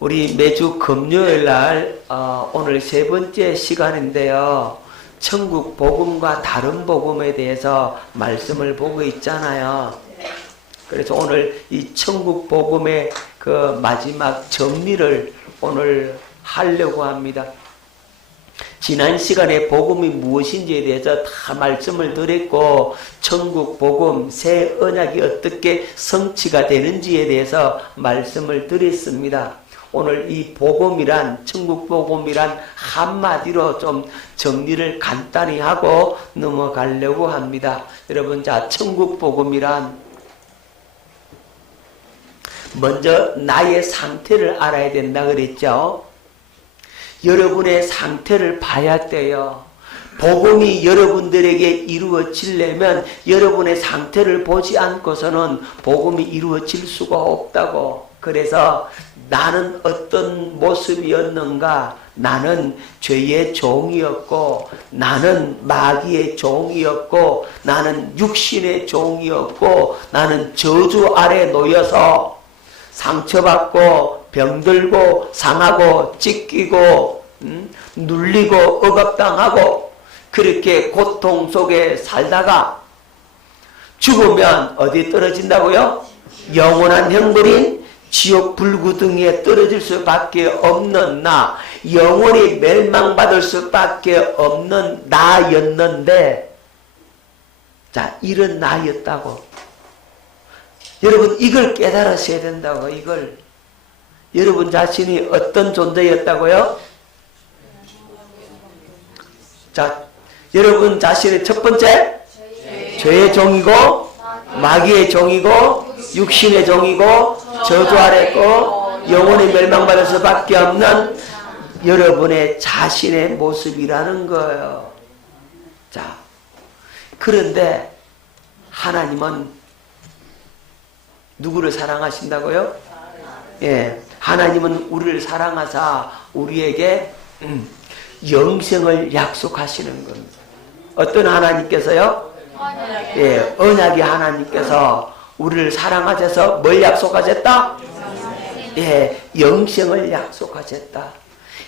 우리 매주 금요일 날 오늘 세 번째 시간인데요. 천국 복음과 다른 복음에 대해서 말씀을 보고 있잖아요. 그래서 오늘 이 천국 복음의 그 마지막 정리를 오늘 하려고 합니다. 지난 시간에 복음이 무엇인지에 대해서 다 말씀을 드렸고, 천국 복음, 새 언약이 어떻게 성취가 되는지에 대해서 말씀을 드렸습니다. 오늘 이 복음이란, 천국 복음이란 한마디로 좀 정리를 간단히 하고 넘어가려고 합니다. 여러분, 자, 천국 복음이란 먼저 나의 상태를 알아야 된다 그랬죠. 여러분의 상태를 봐야 돼요. 복음이 여러분들에게 이루어지려면 여러분의 상태를 보지 않고서는 복음이 이루어질 수가 없다고. 그래서 나는 어떤 모습이었는가? 나는 죄의 종이었고, 나는 마귀의 종이었고, 나는 육신의 종이었고, 나는 저주 아래 놓여서 상처받고 병들고 상하고 찢기고 눌리고 억압당하고 그렇게 고통 속에 살다가 죽으면 어디에 떨어진다고요? 영원한 형벌인 지옥 불구덩이에 떨어질 수밖에 없는 나, 영원히 멸망받을 수밖에 없는 나였는데, 자, 이런 나였다고. 여러분, 이걸 깨달으셔야 된다고. 이걸 여러분 자신이 어떤 존재였다고요? 자, 여러분 자신의 첫 번째 죄의 종이고, 마귀의 종이고, 육신의 종이고, 저주 아래 있고, 영원히 멸망받을 수밖에 없는 여러분의 자신의 모습이라는 거예요. 자, 그런데 하나님은 누구를 사랑하신다고요? 예, 하나님은 우리를 사랑하사 우리에게 영생을 약속하시는 겁니다. 어떤 하나님께서요? 예, 언약의 하나님께서 우리를 사랑하셔서 뭘 약속하셨다? 예, 영생을 약속하셨다.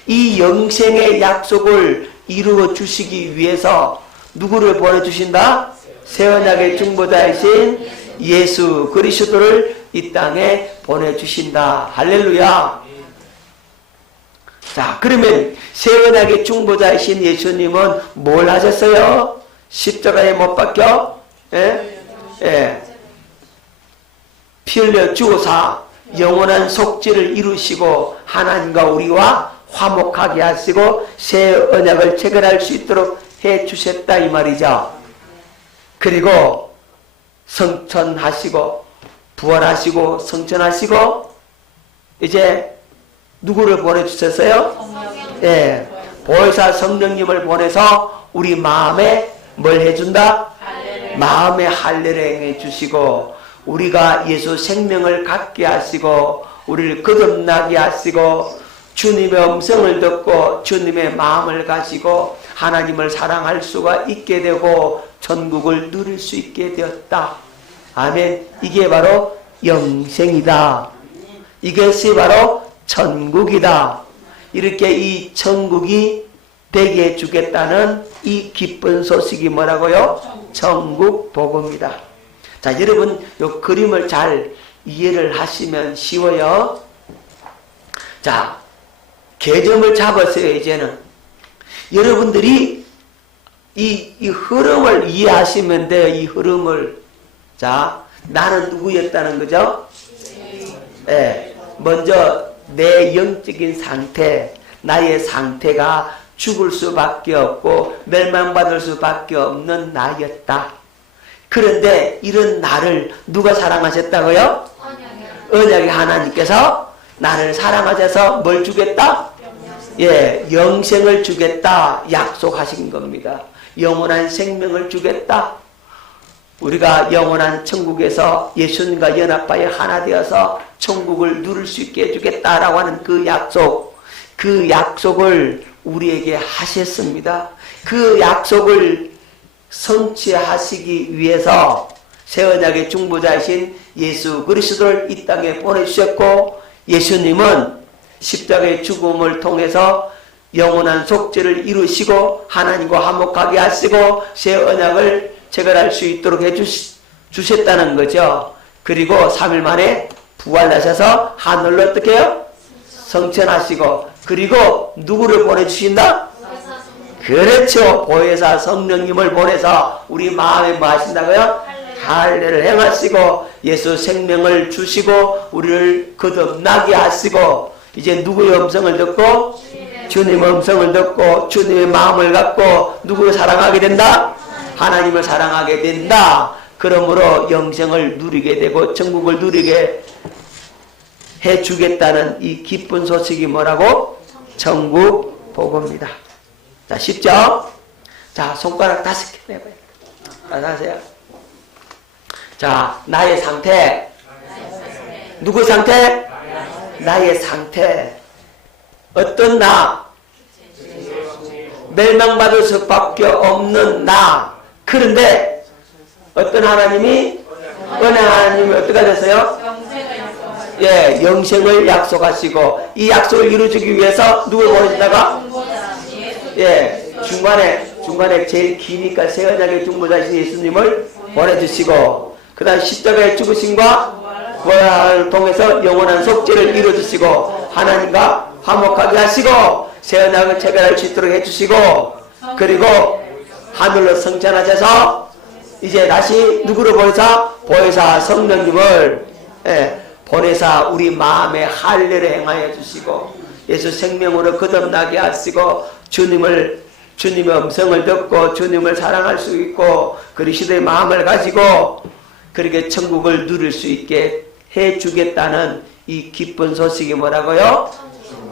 이 영생의 약속을 이루어 주시기 위해서 누구를 보내주신다? 새 언약의 중보자이신 예수 그리스도를 이 땅에 보내주신다. 할렐루야. 자, 그러면 새 언약의 중보자이신 예수님은 뭘 하셨어요? 십자가에 못 박혀? 예? 예. 피 흘려 죽어서 영원한 속죄를 이루시고 하나님과 우리와 화목하게 하시고 새 언약을 체결할 수 있도록 해 주셨다 이 말이죠. 그리고 성천하시고 부활하시고 성천하시고 이제 누구를 보내주셨어요? 예, 보혜사 성령님을 보내서 우리 마음에 뭘 해준다? 마음에 할례를 행해 주시고 우리가 예수 생명을 갖게 하시고 우리를 거듭나게 하시고 주님의 음성을 듣고 주님의 마음을 가지고 하나님을 사랑할 수가 있게 되고 천국을 누릴 수 있게 되었다. 아멘. 이게 바로 영생이다. 이것이 바로 천국이다. 이렇게 이 천국이 되게 해주겠다는 이 기쁜 소식이 뭐라고요? 천국 복음이다. 자, 여러분 이 그림을 잘 이해를 하시면 쉬워요. 자, 개점을 잡았어요. 이제는 여러분들이 이 흐름을 이해하시면 돼요. 이 흐름을. 자, 나는 누구였다는 거죠? 네. 먼저 내 영적인 상태, 나의 상태가 죽을 수밖에 없고 멸망받을 수밖에 없는 나였다. 그런데 이런 나를 누가 사랑하셨다고요? 언약의 하나님께서 나를 사랑하셔서 뭘 주겠다? 예, 영생을 주겠다 약속하신 겁니다. 영원한 생명을 주겠다. 우리가 영원한 천국에서 예수님과 연합하여 하나 되어서 천국을 누릴 수 있게 해주겠다라고 하는 그 약속을 우리에게 하셨습니다. 그 약속을 성취하시기 위해서 새 언약의 중보자이신 예수 그리스도를 이 땅에 보내주셨고 예수님은 십자가의 죽음을 통해서 영원한 속죄를 이루시고 하나님과 화목하게 하시고 새 언약을 체결할 수 있도록 해주셨다는 거죠. 그리고 3일 만에 부활하셔서 하늘로 어떻게 해요? 성천하시고 그리고 누구를 보내주신다? 그렇죠. 보혜사 성령님을 보내서 우리 마음에 뭐 하신다고요? 할례를 행하시고 예수 생명을 주시고 우리를 거듭나게 하시고 이제 누구의 음성을 듣고? 주님의 음성을 듣고 주님의 마음을 갖고 누구를 사랑하게 된다? 하나님을 사랑하게 된다. 그러므로 영생을 누리게 되고 천국을 누리게 해주겠다는 이 기쁜 소식이 뭐라고? 천국 복음입니다. 자, 쉽죠? 자, 손가락 5개 내봐요. 하세요. 자, 나의 상태. 누구 상태? 나의 상태. 어떤 나? 멸망받을 수밖에 없는 나. 그런데 어떤 하나님이? 은혜 하나님이 어떻게 하셨어요? 예, 영생을 약속하시고 이 약속을 이루어주기 위해서 누굴 보내시다가? 예, 중간에 제일 기니까 새 언약의 중보자이신 예수님을 보내주시고 그 다음 십자가의 죽으심과 부활을 통해서 영원한 속죄를 이루어주시고 하나님과 화목하게 하시고 새 언약을 체결할 수 있도록 해주시고 그리고 하늘로 성천하셔서 이제 다시 누구를 보내사? 보혜사 성령님을 보내사 우리 마음에 할례를 행하여 주시고 예수 생명으로 거듭나게 하시고 주님의 음성을 듣고 주님을 사랑할 수 있고 그리스도의 마음을 가지고 그렇게 천국을 누릴 수 있게 해주겠다는 이 기쁜 소식이 뭐라고요?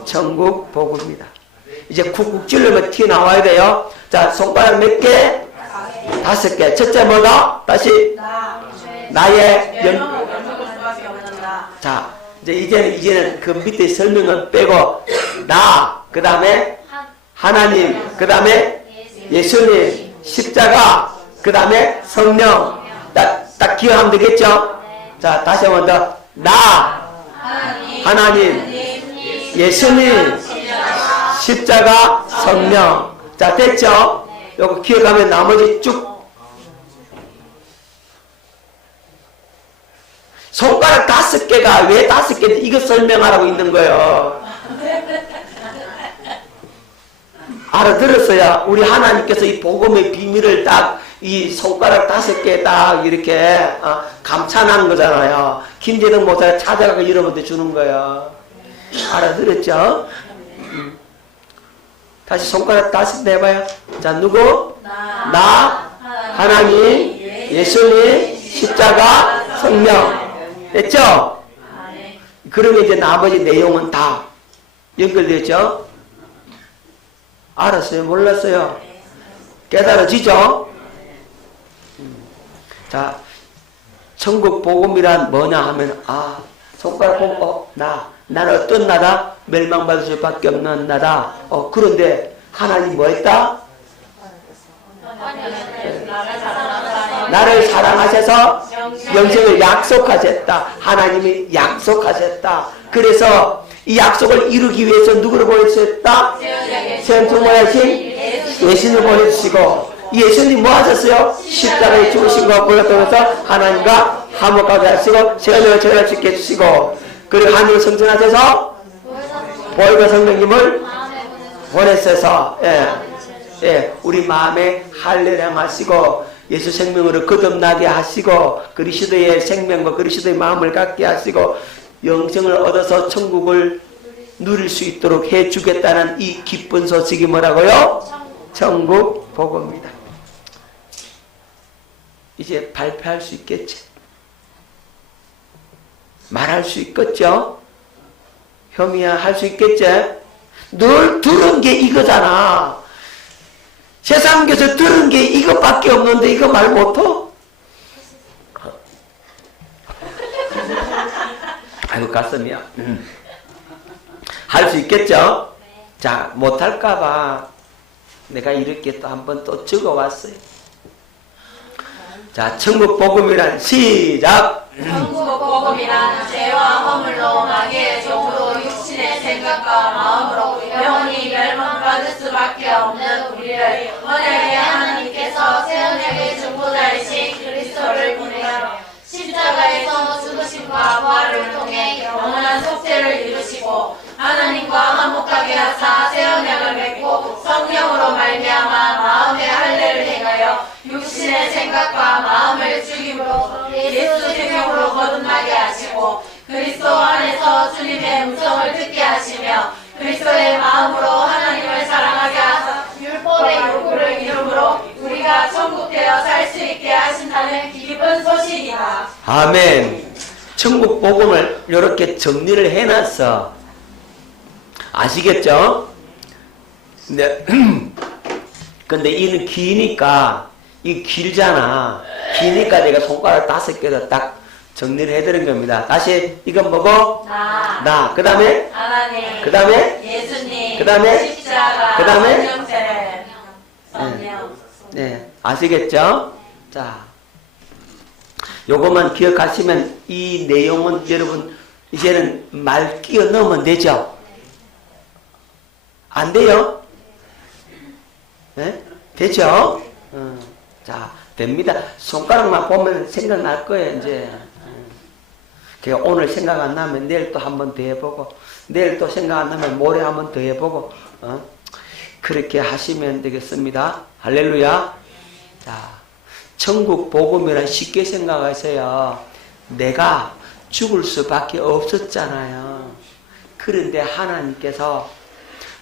천국 복음입니다. 이제 쿡쿡 찔르면 튀어나와야 돼요. 자, 손가락 몇 개? 5개. 첫째 뭐다? 다시 나의 자, 이제는 그 밑에 설명은 빼고 나, 그 다음에 하나님, 그 다음에 예수님, 십자가, 그 다음에 성령. 딱 기억하면 되겠죠? 자, 다시 한번 더. 나, 하나님, 예수님, 십자가, 성령. 자, 됐죠? 요거 기억하면 나머지 쭉. 손가락 5개가 왜 5개인지 이거 설명하라고 있는 거예요. 알아들었어야 우리 하나님께서 이 복음의 비밀을 딱 이 손가락 5개 딱 이렇게 감찬하는 거잖아요. 김재동 목사가 찾아가고 여러분들 주는 거예요. 알아들었죠? 다시 손가락 5개 내봐요. 자, 누구? 나, 하나님, 예수님, 십자가, 성령. 됐죠? 그러면 이제 나머지 내용은 다 연결되죠? 알았어요? 몰랐어요? 깨달아지죠? 자, 천국 복음이란 뭐냐 하면 손가락 보고 나는 어떤 나다? 멸망받을 수밖에 없는 나다. 그런데 하나님 뭐 했다? 나를 사랑하셔서 영생을 약속하셨다. 하나님이 약속하셨다. 그래서 이 약속을 이루기 위해서 누구를 보내주셨다? 세운통하신 예수님을 보내주시고 예수님 뭐 하셨어요? 십자가에 죽으신 것 보여서 하나님과 화목하게 하시고 세운을 체결할 수 있게 해주시고 그리고 하늘을 성천하셔서 보혜사 성령님을 보내셔서 우리 마음에 할례를 행하시고 예수 생명으로 거듭나게 하시고 그리스도의 생명과 그리스도의 마음을 갖게 하시고 영생을 얻어서 천국을 누릴 수 있도록 해주겠다는 이 기쁜 소식이 뭐라고요? 천국 복음입니다. 이제 발표할 수 있겠지? 말할 수 있겠죠? 혐의야 할 수 있겠지? 늘 들은 게 이거잖아. 세상에서 들은 게 이것밖에 없는데 이거 말 못해? 아이고 가슴이야. 할 수 있겠죠? 자, 못할까봐 내가 이렇게 또 한번 또 적어왔어요. 자, 천국 복음이란 시작. 천국 복음이란 죄와 허물로 마귀의 종으로 육신의 생을 생각과 마음으로 영원히 멸망받을 수밖에 없는 우리를 언약의 하나님께서 새 언약의 중보자이신 그리스도를 보내어 십자가에서 죽으심과 부활을 통해 영원한 속죄를 이루시고 하나님과 화목하게 하사 새 언약을 맺고 성령으로 말미암아 마음의 할례를 행하여 육신의 생각과 마음을 죽임으로 예수 생명으로 거듭나게 하시고 그리스도 안에서 주님의 음성을 듣게 하시며 그리스도의 마음으로 하나님을 사랑하게 하사 율법의 요구를 이름으로 우리가 천국되어 살 수 있게 하신다는 기쁜 소식이다. 아멘. 천국 복음을 이렇게 정리를 해놨어. 아시겠죠? 근데 이는 기니까, 이 길잖아. 기니까 내가 손가락 5개로 딱 정리를 해드린 겁니다. 다시, 이건 뭐고? 나. 그 다음에? 하나님. 그 다음에? 예수님. 그 다음에? 십자가. 그 다음에? 성령세. 성령. 네. 아시겠죠? 자. 요것만 기억하시면 이 내용은 여러분, 이제는 말 끼워 넣으면 되죠? 안 돼요? 네? 되죠? 자, 됩니다. 손가락만 보면 생각날 거예요, 이제. 오늘 생각 안 나면 내일 또 한 번 더 해보고, 내일 또 생각 안 나면 모레 한 번 더 해보고, 그렇게 하시면 되겠습니다. 할렐루야. 자, 천국 복음이란 쉽게 생각하세요. 내가 죽을 수밖에 없었잖아요. 그런데 하나님께서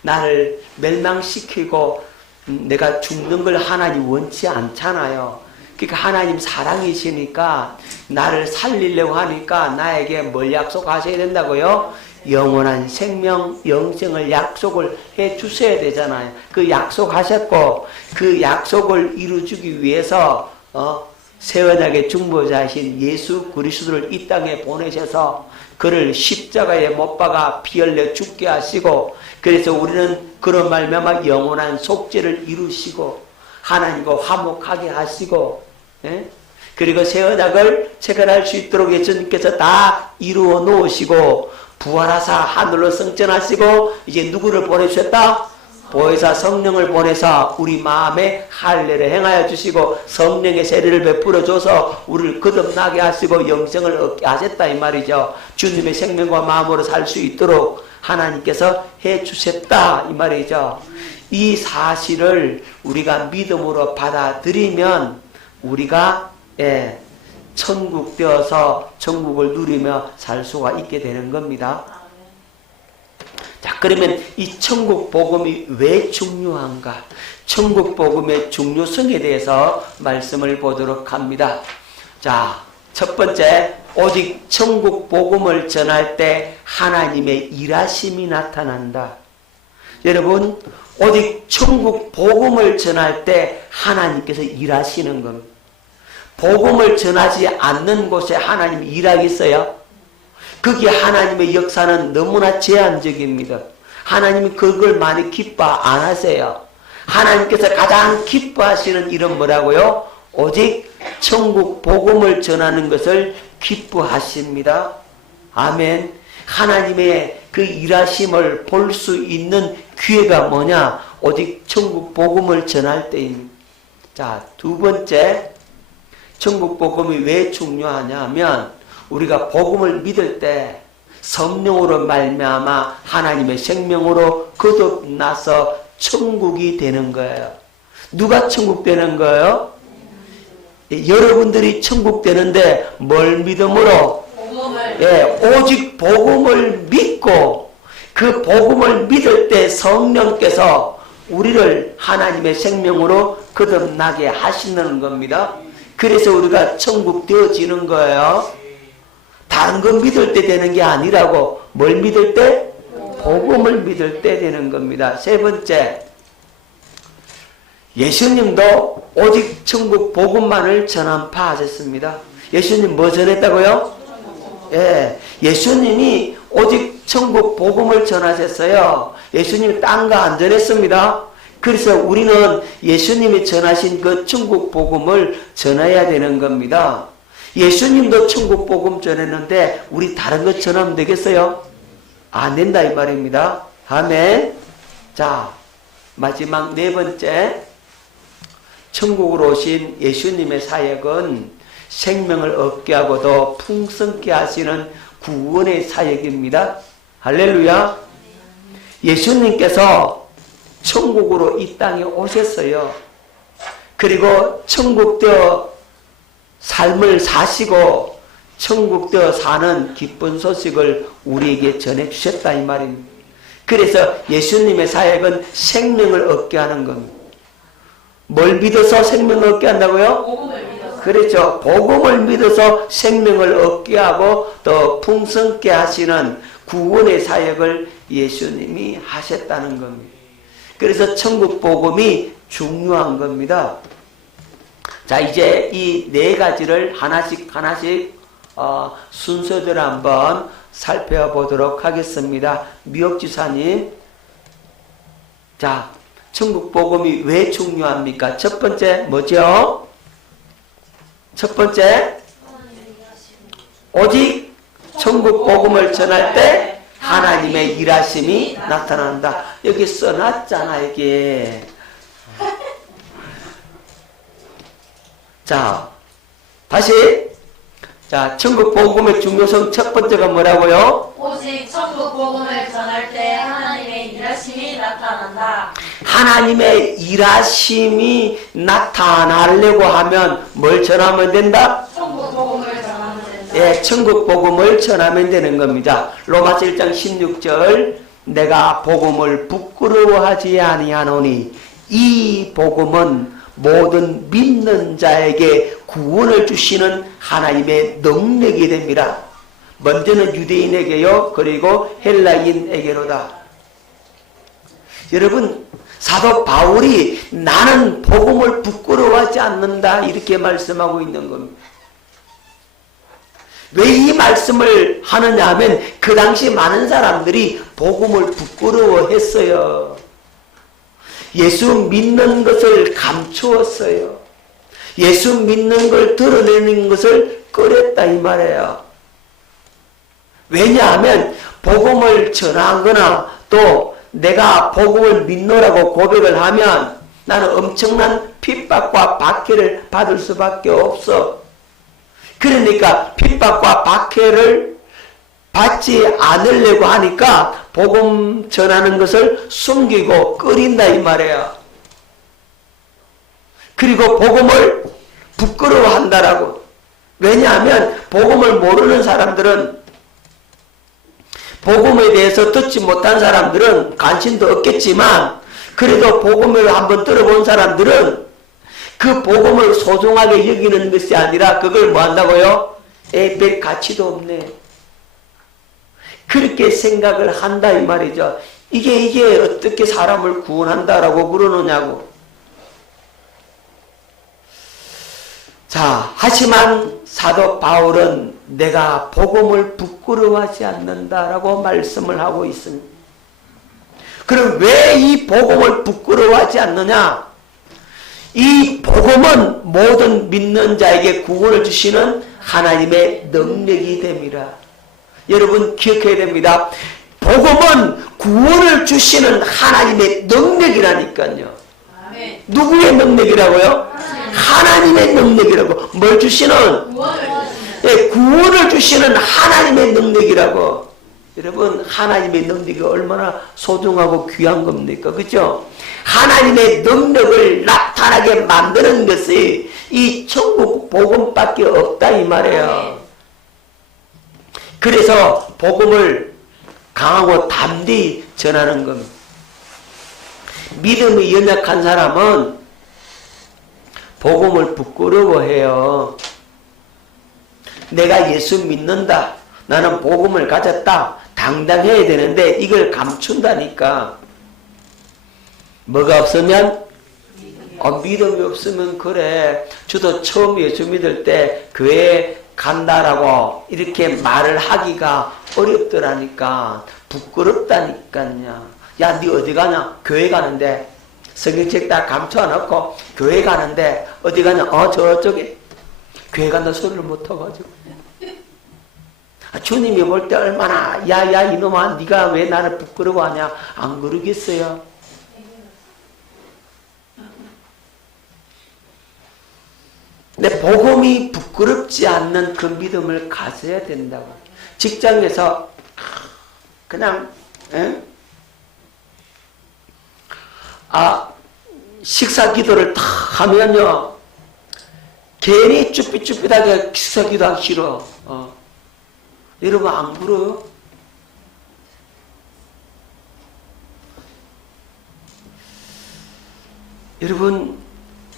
나를 멸망시키고 내가 죽는 걸 하나님 원치 않잖아요. 그러니까 하나님 사랑이시니까 나를 살리려고 하니까 나에게 뭘 약속하셔야 된다고요? 영원한 생명, 영생을 약속을 해 주셔야 되잖아요. 그 약속하셨고 그 약속을 이루주기 위해서 새 언약의 중보자이신 예수 그리스도를 이 땅에 보내셔서 그를 십자가에 못 박아 피 흘려 죽게 하시고 그래서 우리는 그런 말미암아 영원한 속죄를 이루시고 하나님과 화목하게 하시고 그리고 새 언약을 체결할 수 있도록 예수님께서 다 이루어 놓으시고 부활하사 하늘로 승천하시고 이제 누구를 보내주셨다? 보혜사 성령을 보내서 우리 마음에 할례를 행하여 주시고 성령의 세례를 베풀어 줘서 우리를 거듭나게 하시고 영생을 얻게 하셨다 이 말이죠. 주님의 생명과 마음으로 살 수 있도록 하나님께서 해 주셨다 이 말이죠. 이 사실을 우리가 믿음으로 받아들이면 우리가 천국 되어서 천국을 누리며 살 수가 있게 되는 겁니다. 자, 그러면 이 천국 복음이 왜 중요한가? 천국 복음의 중요성에 대해서 말씀을 보도록 합니다. 자, 첫 번째, 오직 천국 복음을 전할 때 하나님의 일하심이 나타난다. 여러분, 오직 천국 복음을 전할 때 하나님께서 일하시는 겁니다. 복음을 전하지 않는 곳에 하나님이 일하겠어요? 거기에 하나님의 역사는 너무나 제한적입니다. 하나님이 그걸 많이 기뻐 안 하세요. 하나님께서 가장 기뻐하시는 일은 뭐라고요? 오직 천국 복음을 전하는 것을 기뻐하십니다. 아멘. 하나님의 그 일하심을 볼 수 있는 기회가 뭐냐? 오직 천국 복음을 전할 때입니다. 자, 두 번째, 천국 복음이 왜 중요하냐면 우리가 복음을 믿을 때 성령으로 말미암아 하나님의 생명으로 거듭나서 천국이 되는 거예요. 누가 천국 되는 거예요? 여러분들이 천국 되는데 뭘 믿음으로? 오직 복음을 믿고 그 복음을 믿을 때 성령께서 우리를 하나님의 생명으로 거듭나게 하시는 겁니다. 그래서 우리가 천국 되어지는 거예요. 다른 거 믿을 때 되는 게 아니라고. 뭘 믿을 때? 복음을 믿을 때 되는 겁니다. 세 번째, 예수님도 오직 천국 복음만을 전파하셨습니다. 예수님 뭐 전했다고요? 예수님이 오직 천국 복음을 전하셨어요. 예수님이 딴 거 안 전했습니다. 그래서 우리는 예수님이 전하신 그 천국 복음을 전해야 되는 겁니다. 예수님도 천국 복음 전했는데 우리 다른 것 전하면 되겠어요? 안 된다 이 말입니다. 아멘. 자, 마지막 네 번째, 천국으로 오신 예수님의 사역은 생명을 얻게 하고 더 풍성케 하시는 구원의 사역입니다. 할렐루야. 예수님께서 천국으로 이 땅에 오셨어요. 그리고 천국되어 삶을 사시고 천국되어 사는 기쁜 소식을 우리에게 전해주셨다 이 말입니다. 그래서 예수님의 사역은 생명을 얻게 하는 겁니다. 뭘 믿어서 생명을 얻게 한다고요? 복음을 믿어서. 그렇죠. 복음을 믿어서 생명을 얻게 하고 더 풍성케 하시는 구원의 사역을 예수님이 하셨다는 겁니다. 그래서 천국 복음이 중요한 겁니다. 자, 이제 이 네 가지를 하나씩 순서대로 한번 살펴보도록 하겠습니다. 미옥지사님, 자, 천국 복음이 왜 중요합니까? 첫 번째 뭐죠? 첫 번째, 오직 천국 복음을 전할 때 하나님의 일하심이 나타난다. 여기 써놨잖아, 이게. 자, 다시. 자, 천국 복음의 중요성 첫 번째가 뭐라고요? 오직 천국 복음을 전할 때 하나님의 일하심이 나타난다. 하나님의 일하심이 나타나려고 하면 뭘 전하면 된다? 천국 복음을 전하면 된다. 예, 천국 복음을 전하면 되는 겁니다. 로마서 1장 16절, 내가 복음을 부끄러워하지 아니하노니 이 복음은 모든 믿는 자에게 구원을 주시는 하나님의 능력이 됩니다. 먼저는 유대인에게요, 그리고 헬라인에게로다. 여러분, 사도 바울이 나는 복음을 부끄러워하지 않는다 이렇게 말씀하고 있는 겁니다. 왜 이 말씀을 하느냐 하면 그 당시 많은 사람들이 복음을 부끄러워했어요. 예수 믿는 것을 감추었어요. 예수 믿는 걸 드러내는 것을 꺼렸다 이 말이에요. 왜냐하면 복음을 전하거나 또 내가 복음을 믿노라고 고백을 하면 나는 엄청난 핍박과 박해를 받을 수밖에 없어. 그러니까 핍박과 박해를 받지 않으려고 하니까 복음 전하는 것을 숨기고 꺼린다 이 말이에요. 그리고 복음을 부끄러워한다라고. 왜냐하면 복음을 모르는 사람들은, 복음에 대해서 듣지 못한 사람들은 관심도 없겠지만 그래도 복음을 한번 들어본 사람들은 그 복음을 소중하게 여기는 것이 아니라 그걸 뭐 한다고요? 별 가치도 없네. 그렇게 생각을 한다 이 말이죠. 이게 어떻게 사람을 구원한다라고 그러느냐고. 자, 하지만 사도 바울은 내가 복음을 부끄러워하지 않는다라고 말씀을 하고 있습니다. 그럼 왜 이 복음을 부끄러워하지 않느냐? 이 복음은 모든 믿는 자에게 구원을 주시는 하나님의 능력이 됩니다. 여러분 기억해야 됩니다. 복음은 구원을 주시는 하나님의 능력이라니까요. 아멘. 누구의 능력이라고요? 하나님의 능력이라고. 뭘 주시는? 구원을 주시는 하나님의 능력이라고. 여러분 하나님의 능력이 얼마나 소중하고 귀한 겁니까? 그렇죠? 하나님의 능력을 나타나게 만드는 것이 이 천국 복음밖에 없다 이 말이에요. 그래서 복음을 강하고 담대히 전하는 겁니다. 믿음이 연약한 사람은 복음을 부끄러워해요. 내가 예수 믿는다. 나는 복음을 가졌다. 당당해야 되는데 이걸 감춘다니까. 뭐가 없으면? 믿음이 없으면 그래. 저도 처음 예수 믿을 때 교회 간다라고 이렇게 말을 하기가 어렵더라니까. 부끄럽다니까요. 야, 니 어디 가냐? 교회 가는데. 성경책 다 감춰놓고 교회 가는데 어디 가냐? 저쪽에. 교회 간다 소리를 못해가지고. 주님이 볼 때 얼마나 야야 이놈아 네가 왜 나를 부끄러워하냐 안 그러겠어요? 내 복음이 부끄럽지 않는 그 믿음을 가져야 된다고. 직장에서 그냥 식사 기도를 다 하면요 괜히 쭈삣쭈삣하게 식사 기도하기 싫어. 여러분 안 그래요? 여러분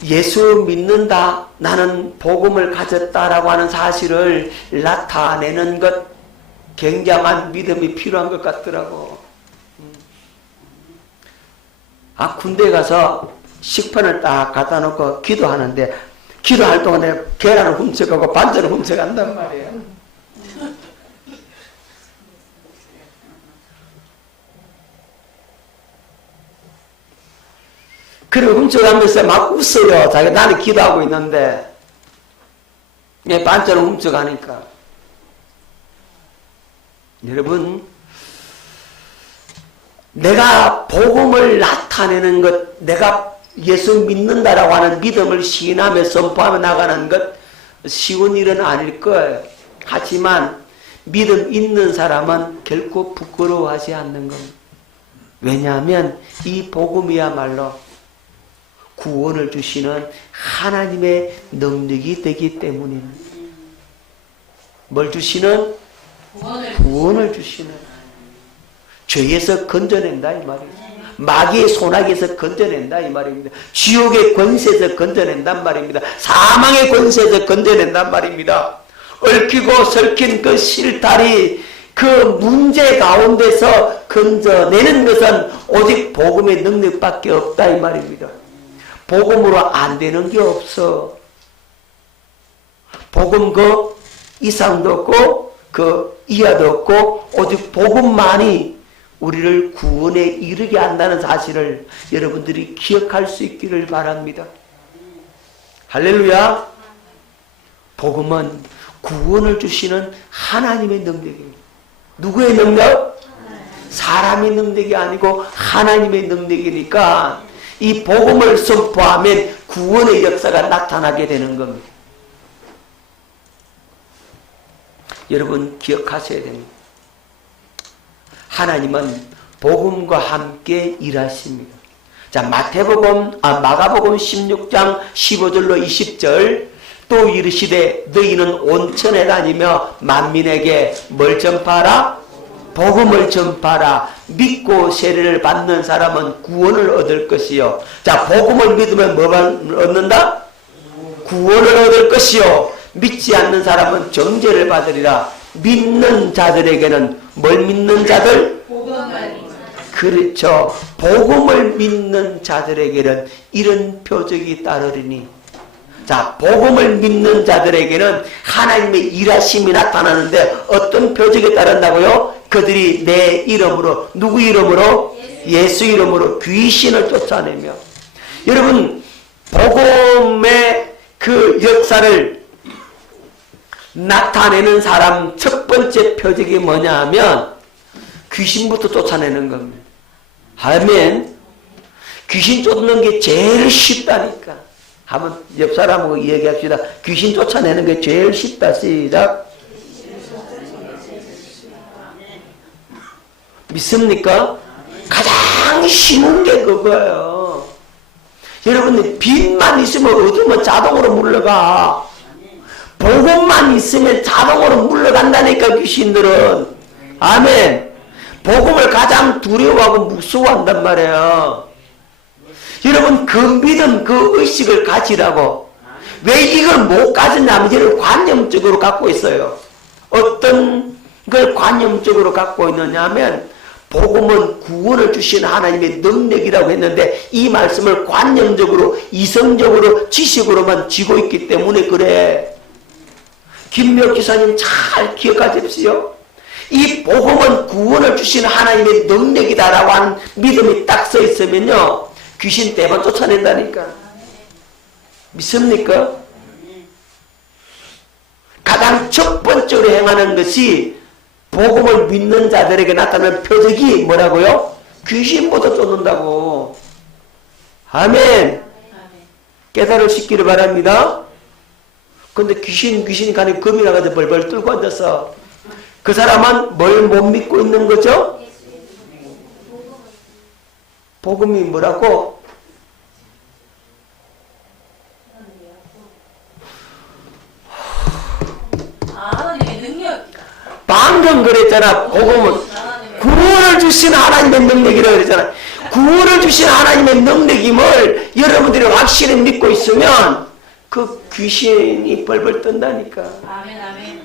예수 믿는다 나는 복음을 가졌다라고 하는 사실을 나타내는 것 굉장한 믿음이 필요한 것 같더라고. 군대 가서 식판을 딱 갖다 놓고 기도하는데 기도할 동안에 계란을 훔쳐가고 반찬을 훔쳐간단 말이에요. 그리고 훔쳐가면서 막 웃어요. 자기 나는 기도하고 있는데 반찬을 훔쳐가니까. 여러분 내가 복음을 나타내는 것, 내가 예수 믿는다라고 하는 믿음을 시인하며 선포하며 나가는 것 쉬운 일은 아닐 거예요. 하지만 믿음 있는 사람은 결코 부끄러워하지 않는 겁니다. 왜냐하면 이 복음이야말로 구원을 주시는 하나님의 능력이 되기 때문입니다. 뭘 주시는? 구원을 주시는. 죄에서 건져낸다 이 말입니다. 마귀의 손아귀에서 건져낸다 이 말입니다. 지옥의 권세에서 건져낸단 말입니다. 사망의 권세에서 건져낸단 말입니다. 얽히고 설킨 그 실타리 그 문제 가운데서 건져내는 것은 오직 복음의 능력밖에 없다 이 말입니다. 복음으로 안 되는 게 없어. 복음 그 이상도 없고 그 이하도 없고 오직 복음만이 우리를 구원에 이르게 한다는 사실을 여러분들이 기억할 수 있기를 바랍니다. 할렐루야. 복음은 구원을 주시는 하나님의 능력입니다. 누구의 능력? 사람의 능력이 아니고 하나님의 능력이니까 이 복음을 선포하면 구원의 역사가 나타나게 되는 겁니다. 여러분 기억하셔야 됩니다. 하나님은 복음과 함께 일하십니다. 자, 마가복음 16장 15절로 20절 또 이르시되 너희는 온 천에 다니며 만민에게 뭘 전파하라? 복음을 전파하라. 믿고 세례를 받는 사람은 구원을 얻을 것이요. 자, 복음을 믿으면 뭐만 얻는다? 구원을 얻을 것이요. 믿지 않는 사람은 정죄를 받으리라. 믿는 자들에게는 뭘 믿는 자들? 복음을. 그렇죠. 복음을 믿는 자들에게는 이런 표적이 따르리니. 자, 복음을 믿는 자들에게는 하나님의 일하심이 나타나는데 어떤 표적이 따른다고요? 그들이 내 이름으로, 누구 이름으로? 예수 이름으로 귀신을 쫓아내며. 여러분 복음의 그 역사를 나타내는 사람 첫 번째 표적이 뭐냐 하면 귀신부터 쫓아내는 겁니다. 아멘. 귀신 쫓는 게 제일 쉽다니까. 한번 옆 사람하고 이야기합시다. 귀신 쫓아내는 게 제일 쉽다. 시작. 믿습니까? 가장 쉬운 게 그거예요. 여러분 빛만 있으면 어두면 자동으로 물러가. 복음만 있으면 자동으로 물러간다니까 귀신들은. 아멘. 복음을 가장 두려워하고 무서워한단 말이에요. 여러분 그 믿음 그 의식을 가지라고. 왜 이걸 못 가졌냐면 이를 관념적으로 갖고 있어요. 어떤 걸 관념적으로 갖고 있느냐 하면 복음은 구원을 주시는 하나님의 능력이라고 했는데 이 말씀을 관념적으로 이성적으로 지식으로만 쥐고 있기 때문에 그래. 김미옥 기사님 잘 기억하십시오. 이 복음은 구원을 주시는 하나님의 능력이다라고 하는 믿음이 딱 써 있으면요 귀신 대번 쫓아낸다니까. 믿습니까? 가장 첫 번째로 행하는 것이 복음을 믿는 자들에게 나타나는 표적이 뭐라고요? 귀신보다 쫓는다고. 아멘. 깨달으시기를 바랍니다. 근데 귀신이 가니 금이 나가서 벌벌 떨고 앉아서 그 사람은 뭘 못 믿고 있는 거죠? 복음이 뭐라고? 하나님의 능력. 방금 그랬잖아. 복음은 구원을 주신 하나님의 능력이라고 그랬잖아. 구원을 주신 하나님의 능력임을 여러분들이 확실히 믿고 있으면 그 귀신이 벌벌 떤다니까. 아멘, 아멘.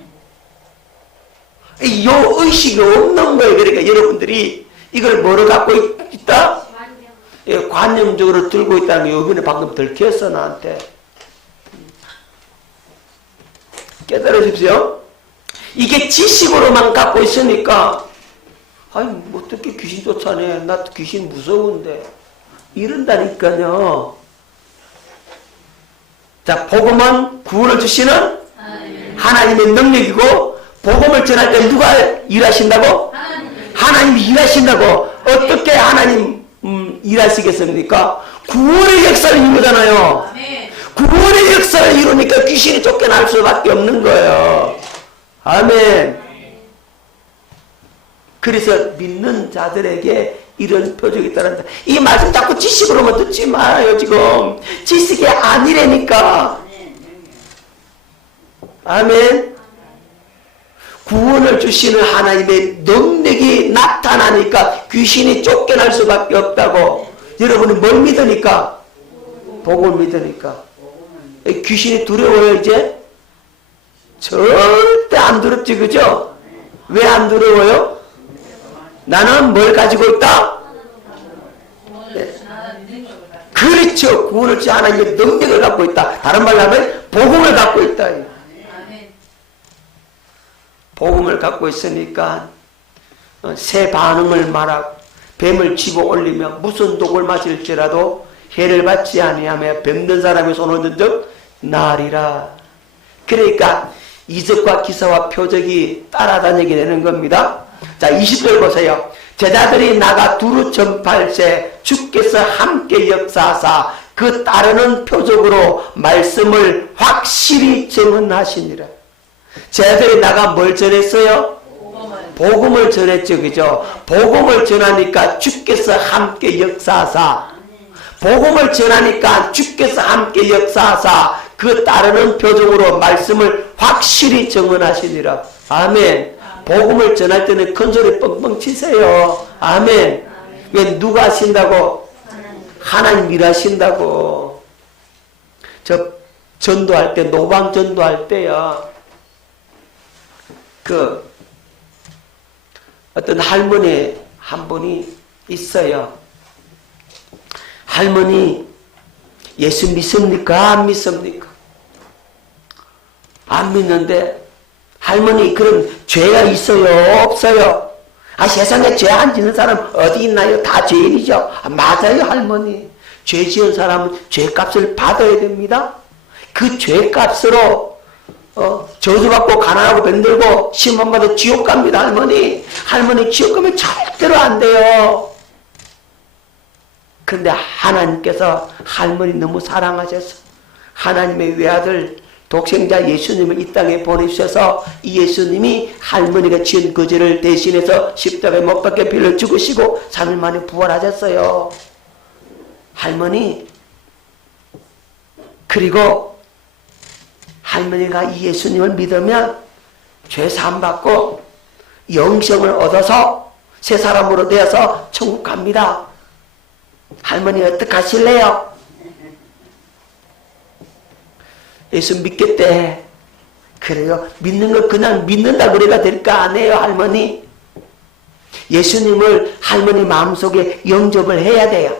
이 의식이 없는 거예요. 그러니까 여러분들이 이걸 뭐로 갖고 있다? 예, 관념적으로 들고 있다는 게 이번에 방금 들켰어 나한테. 깨달으십시오. 이게 지식으로만 갖고 있으니까 아니 어떻게 귀신 쫓아내? 나 귀신 무서운데 이런다니까요. 자, 복음은 구원을 주시는 하나님의 능력이고 복음을 전할 때 누가 일하신다고? 하나님이 일하신다고. 어떻게 하나님 일하시겠습니까? 구원의 역사를 이루잖아요. 구원의 역사를 이루니까 귀신이 쫓겨날 수밖에 없는 거예요. 아멘. 그래서 믿는 자들에게 이런 표적이 있다는데 이 말씀 자꾸 지식으로만 듣지 말아요. 지금 지식이 아니라니까. 아멘. 구원을 주시는 하나님의 능력이 나타나니까 귀신이 쫓겨날 수밖에 없다고. 여러분이 뭘 믿으니까? 복음을 믿으니까. 귀신이 두려워요 이제? 절대 안 두렵지, 그죠? 왜 안 두려워요? 나는 뭘 가지고 있다? 네. 그렇죠. 구원을 주신 하나님의 능력을 갖고 있다. 다른 말로 하면 복음을 갖고 있다. 복음을 갖고 있으니까 새 반응을 말하고 뱀을 집어 올리며 무슨 독을 마실지라도 해를 받지 아니하며 병든 사람의 손을 든 적 나으리라. 그러니까 이적과 기사와 표적이 따라다니게 되는 겁니다. 자, 20절 보세요. 제자들이 나가 두루 전파할세 주께서 함께 역사하사 그 따르는 표적으로 말씀을 확실히 증언하시니라. 제자들이 나가 뭘 전했어요? 복음을 전했죠. 그죠? 복음을 전하니까 주께서 함께 역사하사, 복음을 전하니까 주께서 함께 역사하사 그 따르는 표적으로 말씀을 확실히 증언하시니라. 아멘. 복음을 전할 때는 큰 소리 뻥뻥 치세요. 아멘. 왜 누가 하신다고? 하나님 일하신다고. 저 전도할 때, 노방 전도할 때요. 어떤 할머니 한 분이 있어요. 할머니 예수 믿습니까? 안 믿습니까? 안 믿는데 할머니 그럼 죄가 있어요? 없어요? 세상에 죄 안 짓는 사람 어디 있나요? 다 죄인이죠. 맞아요 할머니. 죄 지은 사람은 죄값을 받아야 됩니다. 그 죄값으로 저주받고 가난하고 병들고 심판받아 지옥 갑니다 할머니. 할머니 지옥 가면 절대로 안 돼요. 그런데 하나님께서 할머니 너무 사랑하셔서 하나님의 외아들 독생자 예수님을 이 땅에 보내주셔서 이 예수님이 할머니가 지은 그 죄를 대신해서 십자가에 못 박혀 피를 죽으시고 3일 만에 부활하셨어요. 할머니. 그리고 할머니가 이 예수님을 믿으면 죄 사함 받고 영생을 얻어서 새 사람으로 되어서 천국 갑니다. 할머니 어떻게 하실래요? 예수 믿겠대. 그래요. 믿는 거 그냥 믿는다 그래가 될까 안 해요 할머니? 예수님을 할머니 마음속에 영접을 해야 돼요.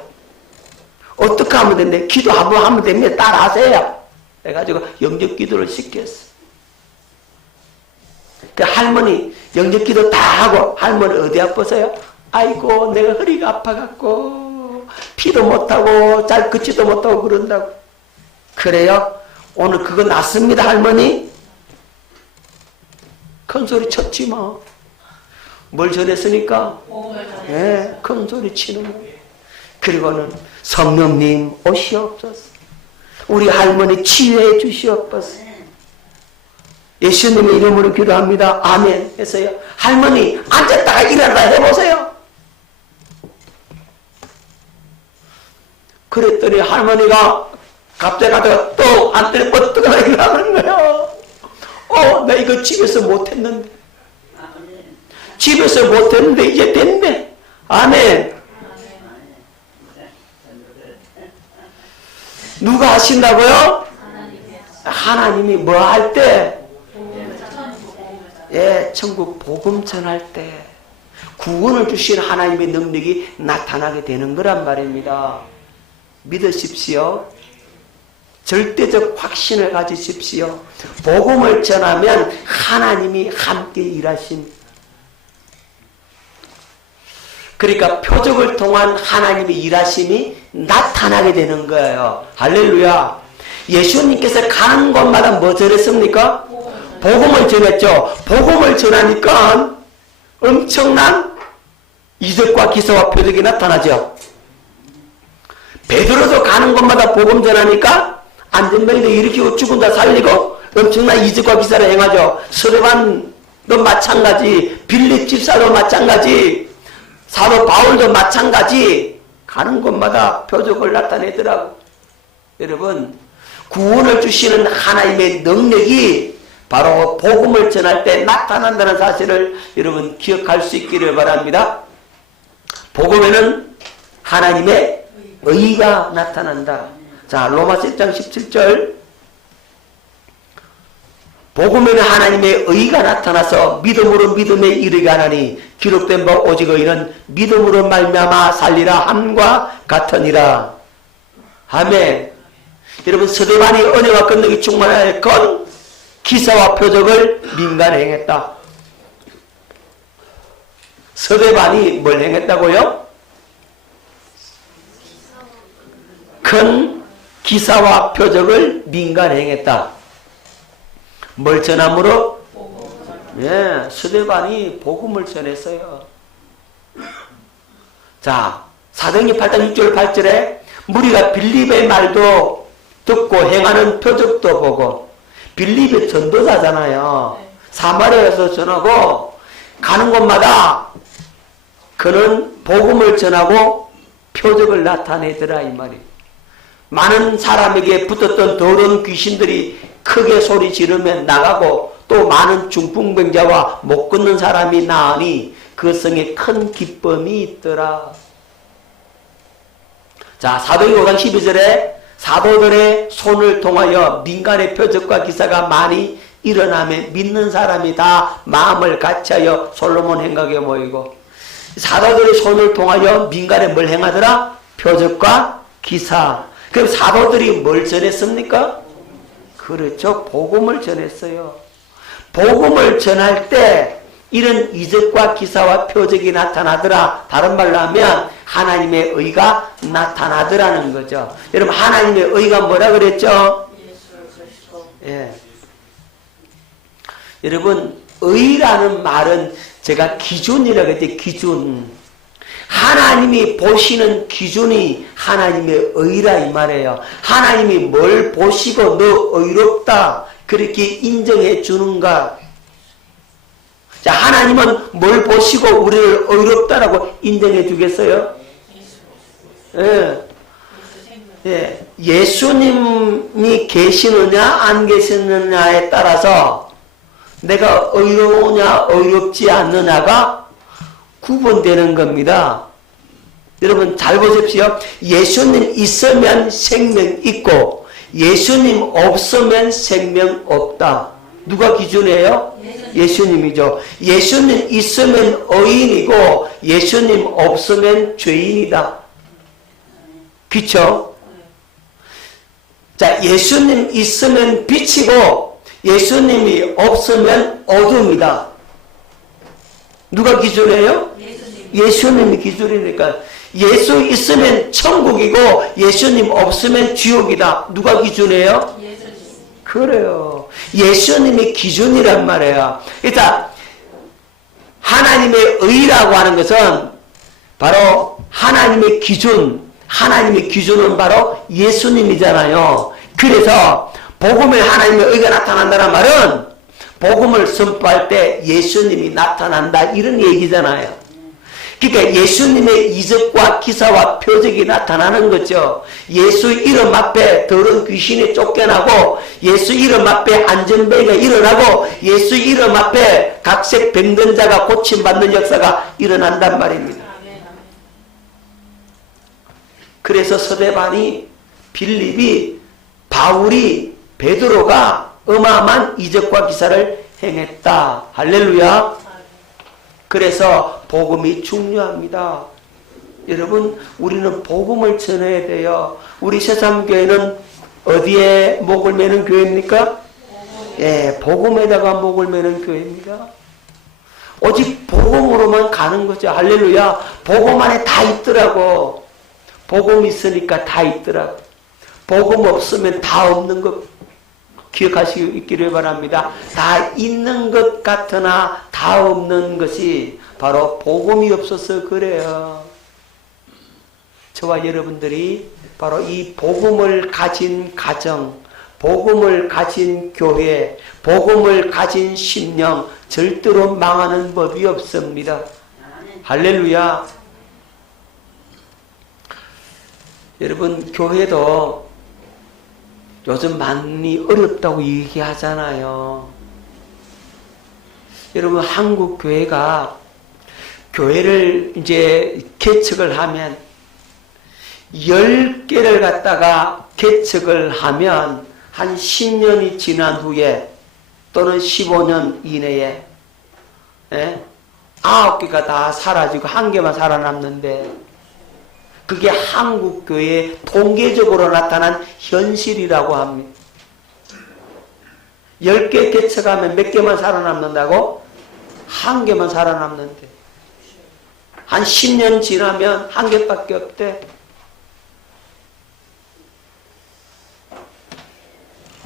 어떻게 하면 되는데? 기도 한번 하면 됩니다. 따라하세요. 해가지고 영접 기도를 시켰어. 그 할머니 영접 기도 다 하고 할머니 어디 아프세요? 아이고 내가 허리가 아파갖고 피도 못하고 잘 걷지도 못하고 그런다고. 그래요? 오늘 그거 낫습니다 할머니? 큰 소리 쳤지 뭐. 뭘 전했으니까? 복음을 전해. 예, 큰 소리 치는 거예요. 그리고는 성령님 오시옵소서. 우리 할머니 치유해 주시옵소서. 예수님의 이름으로 기도합니다. 아멘 해서요. 할머니 앉았다가 일어나다 해보세요. 그랬더니 할머니가 갑자기 가다가 또 앉더니 어떡하나 일어나는 거예요. 나 이거 집에서 못했는데. 집에서 못했는데 이제 됐네. 아멘. 누가 하신다고요? 하나님이 뭐 할 때? 예, 천국 복음 전할 때 구원을 주신 하나님의 능력이 나타나게 되는 거란 말입니다. 믿으십시오. 절대적 확신을 가지십시오. 복음을 전하면 하나님이 함께 일하십니다. 그러니까 표적을 통한 하나님의 일하심이 나타나게 되는 거예요. 할렐루야. 예수님께서 가는 곳마다 뭐 전했습니까? 복음을 전했죠. 복음을 전하니까 엄청난 이적과 기사와 표적이 나타나죠. 베드로도 가는 곳마다 복음 전하니까 안전병도 일으키고 죽은 자 살리고 엄청난 이적과 기사를 행하죠. 스데반도 마찬가지, 빌립 집사도 마찬가지, 사도 바울도 마찬가지, 가는 곳마다 표적을 나타내더라고. 여러분, 구원을 주시는 하나님의 능력이 바로 복음을 전할 때 나타난다는 사실을 여러분 기억할 수 있기를 바랍니다. 복음에는 하나님의 의가 나타난다. 자, 로마서 1장 17절. 복음에는 하나님의 의가 나타나서 믿음으로 믿음에 이르게 하나니 기록된 바 오직 의는 믿음으로 말미암아 살리라 함과 같으니라. 아멘. 여러분, 스데반이 은혜와 권능이 충만할 건 기사와 표적을 민간에 행했다. 스데반이 뭘 행했다고요? 큰 기사와 표적을 민간에 행했다. 뭘 전함으로? 예, 스데반이 복음을 전했어요. 자, 사도행전 8장 6절 8절에 무리가 빌립의 말도 듣고 행하는 표적도 보고, 빌립의 전도자잖아요. 사마리아에서 전하고 가는 곳마다 그는 복음을 전하고 표적을 나타내더라 이 말이에요. 많은 사람에게 붙었던 더러운 귀신들이 크게 소리 지르면 나가고 또 많은 중풍병자와 못 걷는 사람이 나으니 그 성에 큰 기쁨이 있더라. 자, 사도행전 5장 12절에 사도들의 손을 통하여 민간의 표적과 기사가 많이 일어나며 믿는 사람이 다 마음을 같이하여 솔로몬 행각에 모이고, 사도들의 손을 통하여 민간에 뭘 행하더라? 표적과 기사. 그럼 사도들이 뭘 전했습니까? 그렇죠. 복음을 전했어요. 복음을 전할 때 이런 이적과 기사와 표적이 나타나더라. 다른 말로 하면 하나님의 의가 나타나더라는 거죠. 여러분, 하나님의 의가 뭐라 그랬죠? 예. 여러분, 의라는 말은 제가 기준이라고 했지, 기준. 하나님이 보시는 기준이 하나님의 의라 이 말이에요. 하나님이 뭘 보시고 너 의롭다 그렇게 인정해 주는가? 자, 하나님은 뭘 보시고 우리를 의롭다라고 인정해 주겠어요? 예. 예. 예수님이 계시느냐 안 계시느냐에 따라서 내가 의로우냐 의롭지 않느냐가 구분되는 겁니다. 여러분 잘 보십시오. 예수님 있으면 생명 있고 예수님 없으면 생명 없다. 누가 기준이에요? 예수님이죠. 예수님 있으면 의인이고 예수님 없으면 죄인이다. 그쵸? 자, 예수님 있으면 빛이고 예수님이 없으면 어둠이다. 누가 기준이에요? 예수님이 기준이니까. 예수 있으면 천국이고 예수님 없으면 지옥이다. 누가 기준이에요? 그래요. 예수님이 기준이란 말이에요. 일단 하나님의 의라고 하는 것은 바로 하나님의 기준은 바로 예수님이잖아요. 그래서 복음에 하나님의 의가 나타난다는 말은 복음을 선포할 때 예수님이 나타난다 이런 얘기잖아요. 그러니까 예수님의 이적과 기사와 표적이 나타나는 거죠. 예수 이름 앞에 더러운 귀신이 쫓겨나고, 예수 이름 앞에 안전병이가 일어나고, 예수 이름 앞에 각색 병든 자가 고침받는 역사가 일어난단 말입니다. 그래서 서대반이, 빌립이, 바울이, 베드로가 어마어마한 이적과 기사를 행했다. 할렐루야. 그래서 복음이 중요합니다. 여러분, 우리는 복음을 전해야 돼요. 우리 새삼교회는 어디에 목을 매는 교회입니까? 예, 복음에다가 목을 매는 교회입니다. 오직 복음으로만 가는 거죠. 할렐루야. 복음 안에 다 있더라고. 복음 있으니까 다 있더라고. 복음 없으면 다 없는 것 기억하시기를 바랍니다. 다 있는 것 같으나 다 없는 것이 바로 복음이 없어서 그래요. 저와 여러분들이 바로 이 복음을 가진 가정, 복음을 가진 교회, 복음을 가진 심령, 절대로 망하는 법이 없습니다. 할렐루야. 여러분, 교회도 요즘 많이 어렵다고 얘기하잖아요. 여러분, 한국 교회가 교회를 이제 개척을 하면 10개를 갖다가 개척을 하면 한 10년이 지난 후에 또는 15년 이내에 9개가 다 사라지고 1개만 살아남는데, 그게 한국 교회의 통계적으로 나타난 현실이라고 합니다. 10개 개척하면 몇 개만 살아남는다고? 1개만 살아남는데, 한 10년 지나면 1개밖에 없대.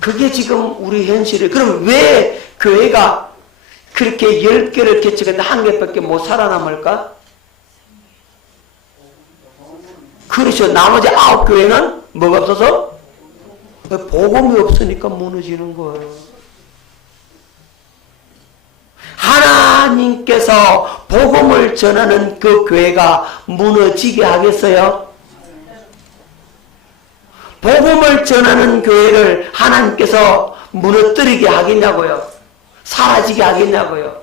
그게 지금 우리 현실이에요. 그럼 왜 교회가 그렇게 10개를 개척했는데 1개밖에 못 살아남을까? 그렇죠. 나머지 9교회는 뭐가 없어서? 복음이 없으니까 무너지는 거예요. 하나님께서 복음을 전하는 그 교회가 무너지게 하겠어요? 복음을 전하는 교회를 하나님께서 무너뜨리게 하겠냐고요? 사라지게 하겠냐고요?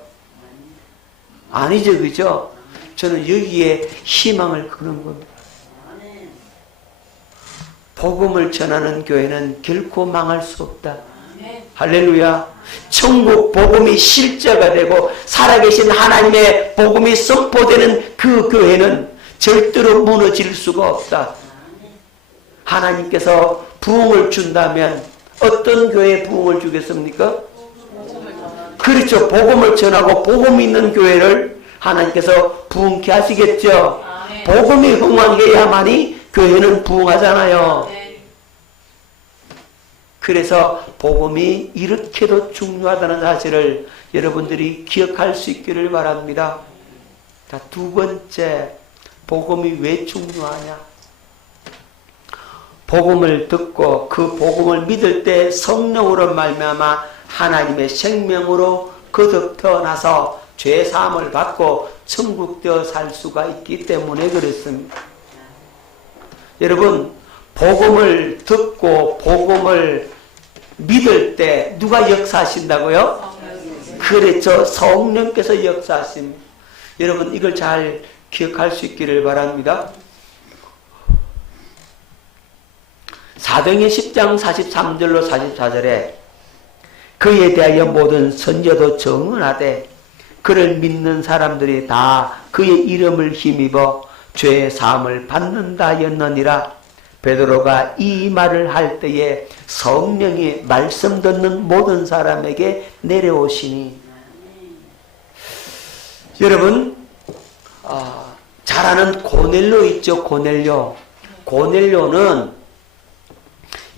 아니죠, 그죠? 저는 여기에 희망을 거는 겁니다. 복음을 전하는 교회는 결코 망할 수 없다. 할렐루야. 천국 복음이 실제가 되고 살아계신 하나님의 복음이 선포되는 그 교회는 절대로 무너질 수가 없다. 하나님께서 부흥을 준다면 어떤 교회에 부흥을 주겠습니까? 그렇죠. 복음을 전하고 복음이 있는 교회를 하나님께서 부흥케 하시겠죠. 복음이 흥왕해야만이 교회는 부흥하잖아요. 그래서 복음이 이렇게도 중요하다는 사실을 여러분들이 기억할 수 있기를 바랍니다. 자, 두 번째, 복음이 왜 중요하냐? 복음을 듣고 그 복음을 믿을 때 성령으로 말미암아 하나님의 생명으로 거듭 태어나서 죄 사함을 받고 천국 되어 살 수가 있기 때문에 그렇습니다. 여러분, 복음을 듣고 복음을 믿을 때 누가 역사하신다고요? 그렇죠. 성령께서 역사하십니다. 여러분, 이걸 잘 기억할 수 있기를 바랍니다. 사도행전 10장 43절로 44절에 그에 대하여 모든 선지자도 증언하되 그를 믿는 사람들이 다 그의 이름을 힘입어 죄 사함을 받는다였느니라. 베드로가 이 말을 할 때에 성령이 말씀 듣는 모든 사람에게 내려오시니. 여러분, 잘 아는 고넬료 있죠. 고넬료는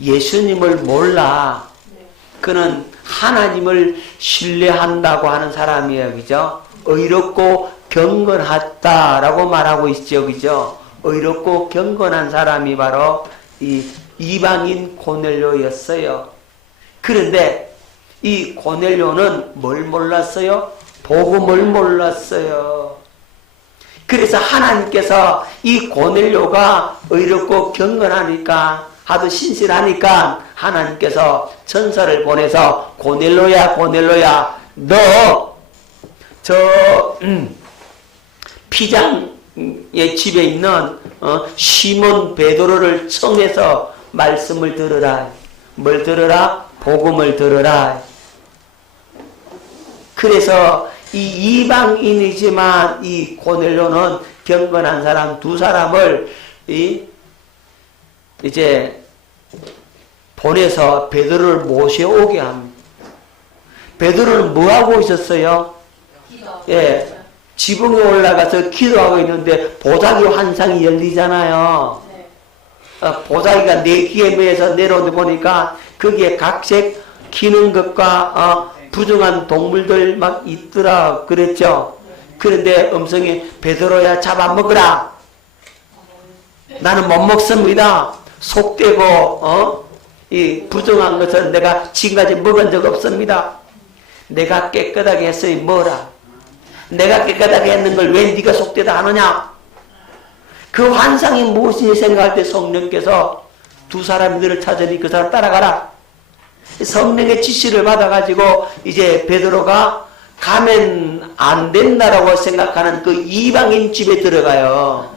예수님을 몰라. 그는 하나님을 신뢰한다고 하는 사람이에요. 그죠? 의롭고 경건하다라고 말하고 있죠. 그죠? 의롭고 경건한 사람이 바로 이 이방인 고넬료였어요. 그런데 이 고넬료는 뭘 몰랐어요? 복음을 몰랐어요. 그래서 하나님께서 이 고넬료가 의롭고 경건하니까, 아주 신실하니까 하나님께서 천사를 보내서 고넬료야, 고넬료야, 너 저 피장의 집에 있는 시몬 베드로를 청해서 말씀을 들으라. 뭘 들으라? 복음을 들으라. 그래서 이 이방인이지만 이 고넬료는 경건한 사람 두 사람을 이제 보내서 베드로를 모셔오게 합니다. 베드로는 뭐하고 있었어요? 예, 지붕에 올라가서 기도하고 있는데 보자기 환상이 열리잖아요. 보자기가 내 귀에 매서 내려오는 보니까 거기에 각색 기는 것과 부정한 동물들 막 있더라 그랬죠. 그런데 음성이 베드로야 잡아먹으라. 나는 못 먹습니다. 속되고 이 부정한 것은 내가 지금까지 먹은 적 없습니다. 내가 깨끗하게 했으니 뭐라. 내가 깨끗하게 했는 걸 왜 네가 속되다 하느냐. 그 환상이 무엇인지 생각할 때 성령께서 두 사람들을 찾으니 그 사람 따라가라. 성령의 지시를 받아가지고 이제 베드로가 가면 안 된다라고 생각하는 그 이방인 집에 들어가요.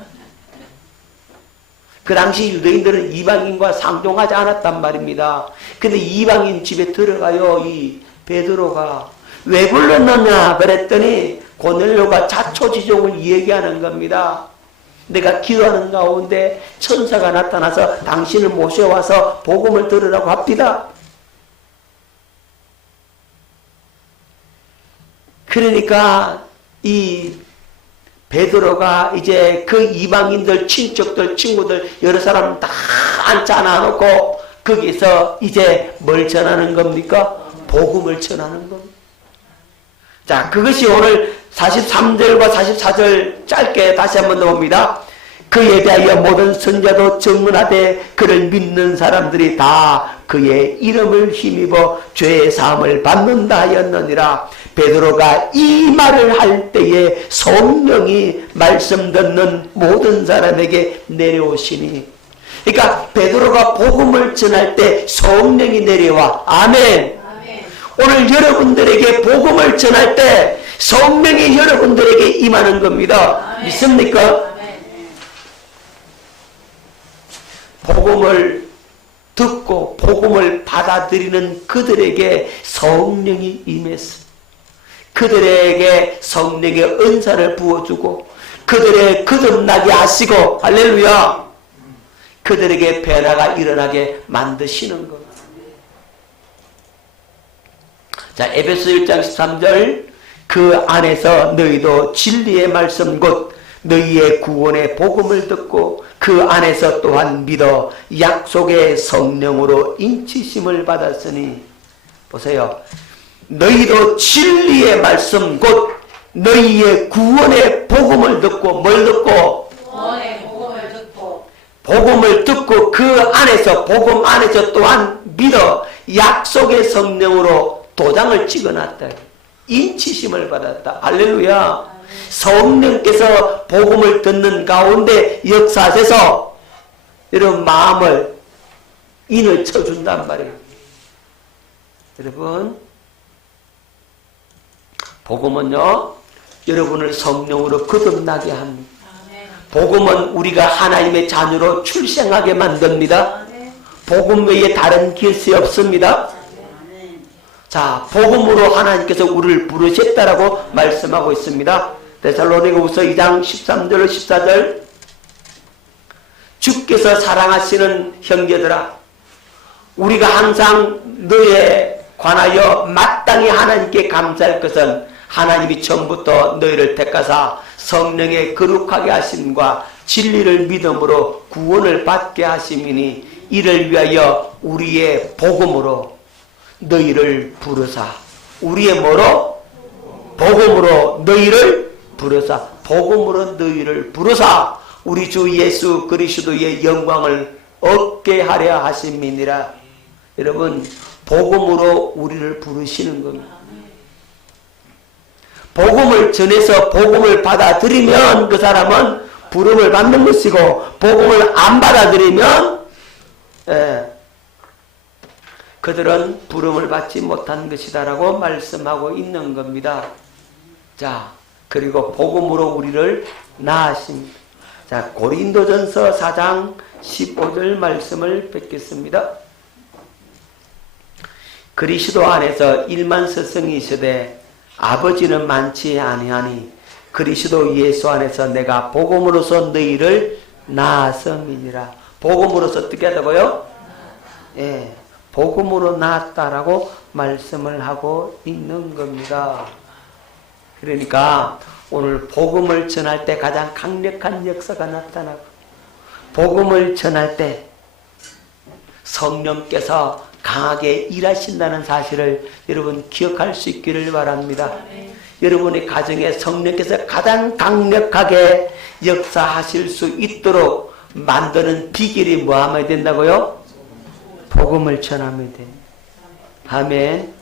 그 당시 유대인들은 이방인과 상종하지 않았단 말입니다. 근데 이방인 집에 들어가요. 이 베드로가 왜 불렀느냐 그랬더니 고넬료가 자초지종을 얘기하는 겁니다. 내가 기도하는 가운데 천사가 나타나서 당신을 모셔와서 복음을 들으라고 합니다. 그러니까 이 베드로가 이제 그 이방인들, 친척들, 친구들 여러 사람 다 앉아 놓고 거기서 이제 뭘 전하는 겁니까? 복음을 전하는 겁니다. 자, 그것이 오늘 43절과 44절 짧게 다시 한번 넣어봅니다. 그에 대하여 모든 선자도 증언하되 그를 믿는 사람들이 다 그의 이름을 힘입어 죄의 사함을 받는다 하였느니라. 베드로가 이 말을 할 때에 성령이 말씀 듣는 모든 사람에게 내려오시니, 그러니까 베드로가 복음을 전할 때 성령이 내려와. 아멘. 오늘 여러분들에게 복음을 전할 때 성령이 여러분들에게 임하는 겁니다. 아멘. 믿습니까? 아멘. 복음을 듣고 복음을 받아들이는 그들에게 성령이 임했습니다. 그들에게 성령의 은사를 부어주고 그들의 거듭나게 하시고, 할렐루야, 그들에게 변화가 일어나게 만드시는 겁니다. 자, 에베소 1장 13절, 그 안에서 너희도 진리의 말씀 곧 너희의 구원의 복음을 듣고 그 안에서 또한 믿어 약속의 성령으로 인치심을 받았으니, 보세요, 너희도 진리의 말씀 곧 너희의 구원의 복음을 듣고, 뭘 듣고? 구원의 복음을 듣고, 복음을 듣고 그 안에서, 복음 안에서 또한 믿어 약속의 성령으로 도장을 찍어놨다. 인치심을 받았다. 할렐루야. 성령께서 복음을 듣는 가운데 역사하셔서 여러분 마음을 인을 쳐준단 말이에요. 여러분, 복음은요, 여러분을 성령으로 거듭나게 합니다. 복음은 우리가 하나님의 자녀로 출생하게 만듭니다. 복음 외에 다른 길이 없습니다. 자, 복음으로 하나님께서 우리를 부르셨다라고 말씀하고 있습니다. 데살로니가후서 2장 13절 14절, 주께서 사랑하시는 형제들아, 우리가 항상 너에 관하여 마땅히 하나님께 감사할 것은 하나님이 처음부터 너희를 택하사 성령의 거룩하게 하심과 진리를 믿음으로 구원을 받게 하심이니, 이를 위하여 우리의 복음으로 너희를 부르사. 우리의 뭐로? 복음으로 너희를 부르사, 복음으로 너희를 부르사 우리 주 예수 그리스도의 영광을 얻게 하려 하심이니라. 여러분, 복음으로 우리를 부르시는 겁니다. 복음을 전해서 복음을 받아들이면 그 사람은 부름을 받는 것이고, 복음을 안 받아들이면 그들은 부름을 받지 못한 것이다라고 말씀하고 있는 겁니다. 자, 그리고 복음으로 우리를 낳으십니다. 자, 고린도전서 4장 15절 말씀을 뵙겠습니다. 그리스도 안에서 일만 스승이 있으되 아버지는 많지 아니하니 그리스도 예수 안에서 내가 복음으로서 너희를 낳았음이니라. 복음으로서 어떻게 하다고요? 예, 복음으로 낳았다라고 말씀을 하고 있는 겁니다. 그러니까 오늘 복음을 전할 때 가장 강력한 역사가 나타나고, 복음을 전할 때 성령께서 강하게 일하신다는 사실을 여러분 기억할 수 있기를 바랍니다. 여러분의 가정에 성령께서 가장 강력하게 역사하실 수 있도록 만드는 비결이 뭐 하면 된다고요? 복음을 전하면 됩니다. 아멘.